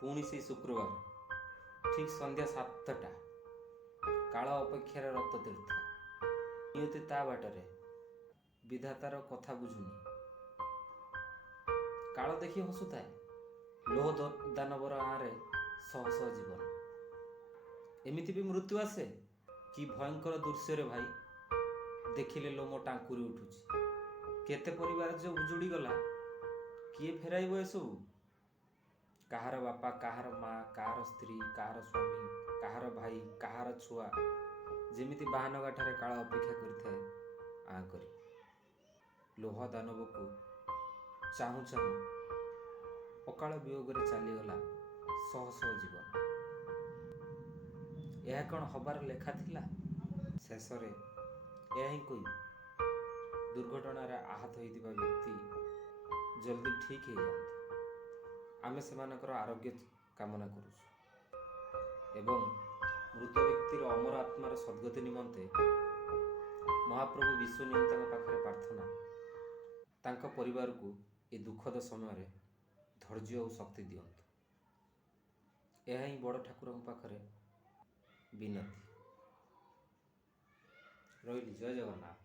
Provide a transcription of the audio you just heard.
पुणी से शुक्रवार ठीक संध्या 7टा काल अपेक्षार रक्ततीर्थ नियति ता बाटरे विधातार कथा बुझुनी काल देखी हसुए लोह दानवर आँरे शह शह जीवन एमिति भी मृत्यु आसे कि भयंकर दृश्य रे भाई देखिले लोम टांकुरी उठुची केते परिवार जो उजुड़ी गला किए फेराइब एसबू कहार बापा कहार माँ कहार स्त्री कहार स्वामी कहार भाई कहार छुआ जेमिति बाहानगाठारे काल अपेक्षा करिथाए आ करी लोह दानव को चाहू चाहू अकाल वियोगरे चलीगला शह शह जीवन यह कौन हबार लेखा थिला शेष रे यह ही कोई दुर्घटना आहत होइतिबा व्यक्ति जल्दी ठीक हो जाते आमे सेमानकर आरोग्य कामना करूँ एवं मृत व्यक्तिर अमर आत्मार सद्गति निमंते महाप्रभु विश्वनियंता पाखरे प्रार्थना तांका परिवार को ए दुखद समय धैर्य और शक्ति दियंतु यह ही बड़ ठाकुर पाखरे विनती रही। जय जगन्नाथ।